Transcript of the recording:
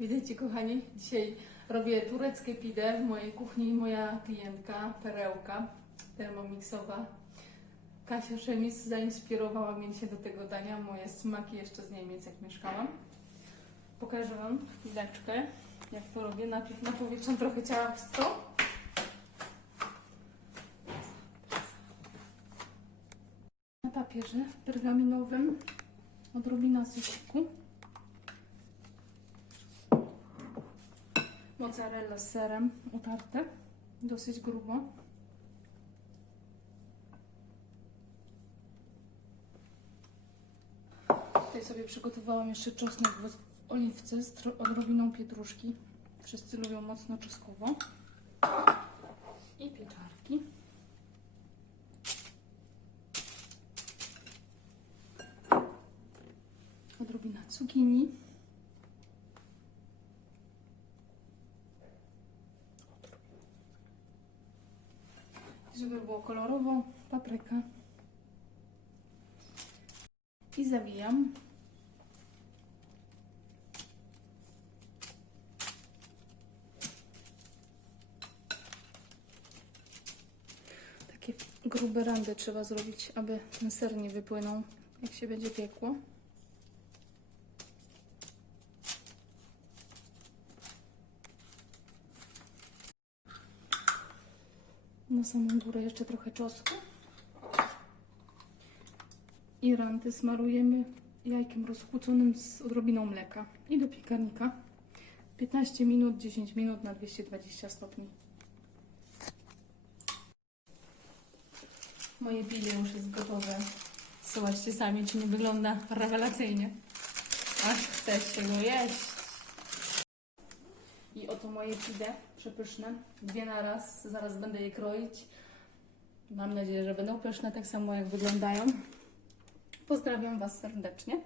Witajcie kochani, dzisiaj robię tureckie pide w mojej kuchni moja klientka, perełka termomixowa. Kasia Szemis zainspirowała mnie się do tego dania, moje smaki jeszcze z Niemiec jak mieszkałam. Pokażę Wam chwileczkę jak to robię. Najpierw napowietrzam trochę ciasto. Na papierze pergaminowym odrobina soczku. Mozzarella z serem utarte, dosyć grubo. Tutaj sobie przygotowałam jeszcze czosnek w oliwce z odrobiną pietruszki. Wszyscy lubią mocno czosnkowo. I pieczarki. Odrobina cukinii. Żeby było kolorowo, papryka. I zawijam. Takie grube randy trzeba zrobić, aby ten ser nie wypłynął, jak się będzie piekło. Na samą górę jeszcze trochę czosnku. I ranty smarujemy jajkiem rozkłuconym z odrobiną mleka. I do piekarnika. 15 minut, 10 minut na 220 stopni. Moje pile już jest gotowe. Zobaczcie sami, czy nie wygląda rewelacyjnie. Aż chce się go jeść. Oto moje pide przepyszne. Dwie na raz. Zaraz będę je kroić. Mam nadzieję, że będą pyszne tak samo jak wyglądają. Pozdrawiam Was serdecznie.